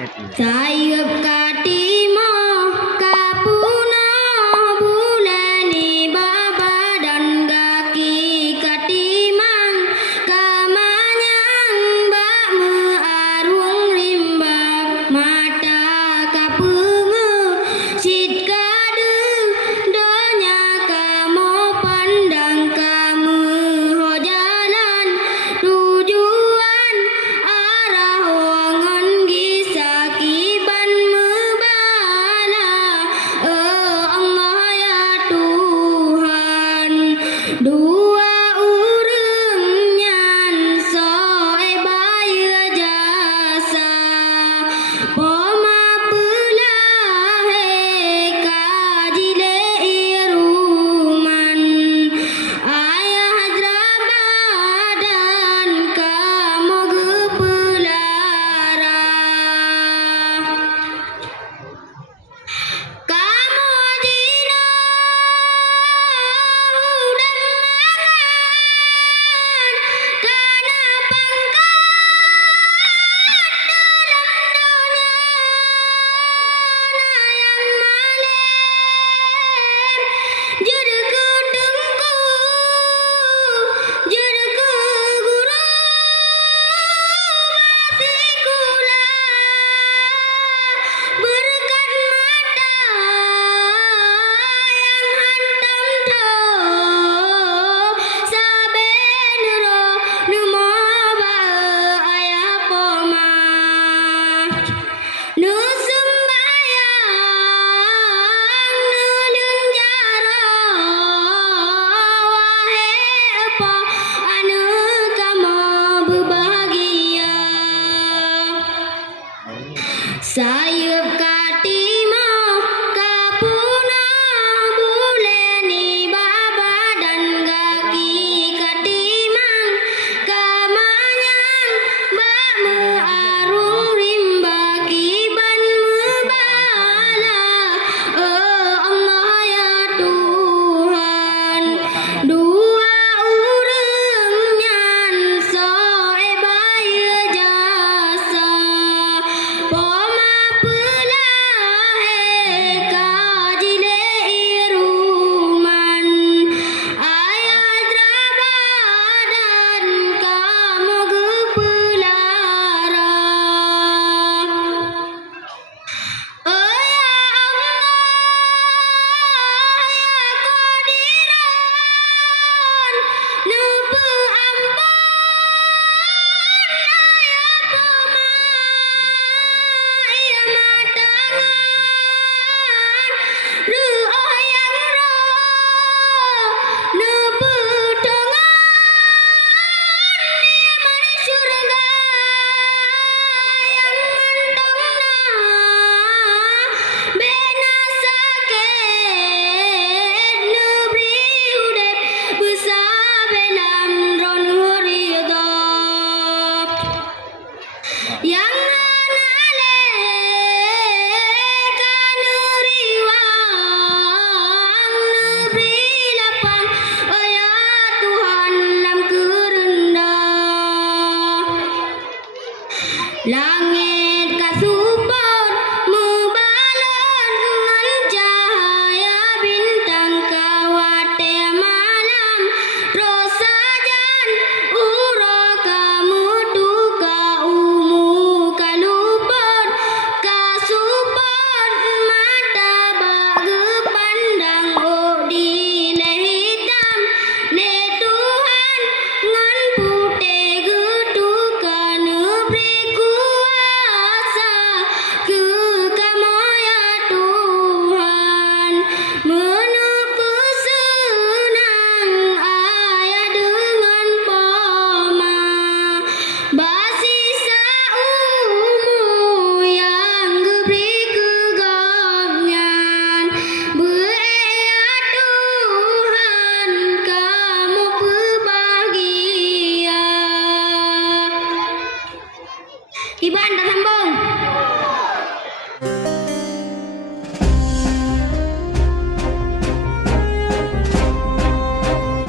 Sayup katimo kapuna bulani baba dan gaki katimang kamanyang bak mearung rimba mata kapungu sit kadu donya kamu pandang kamu ho jalan tujuan arah wangan gisakiban mebala Allah ya Tuhan dua urang nyan soe baya jasa poma pulahe kajile iruman ayah drabadan kamu gepelara kamu jina dan mangan kana pangkat dalam dunia yang malen jadiku dengku jadiku guru masih kula berkat mata yang hantam tau saben roh numoba ayah poma nu sembayang nu lengjaro wahe apa anu kamu berbahagia sayup katimo kapuna bulani baba dan gaki katimang kamanyang bak mearung rimba kiban mebala Allah ya Tuhan dua urang nyan soe baya jasa poma pulahe kajile iruman ayah drabadan kamu gepelara oh ya Allah ya Qadiran nu peampun ayah poma iya matangan ruh yang roh nu putongan iman surga yang mendongna bena sakit nu beri udep besabelam ron huridop yang anale kanuriwang negeri lapang oh ya Tuhan lam kerendah langit kasu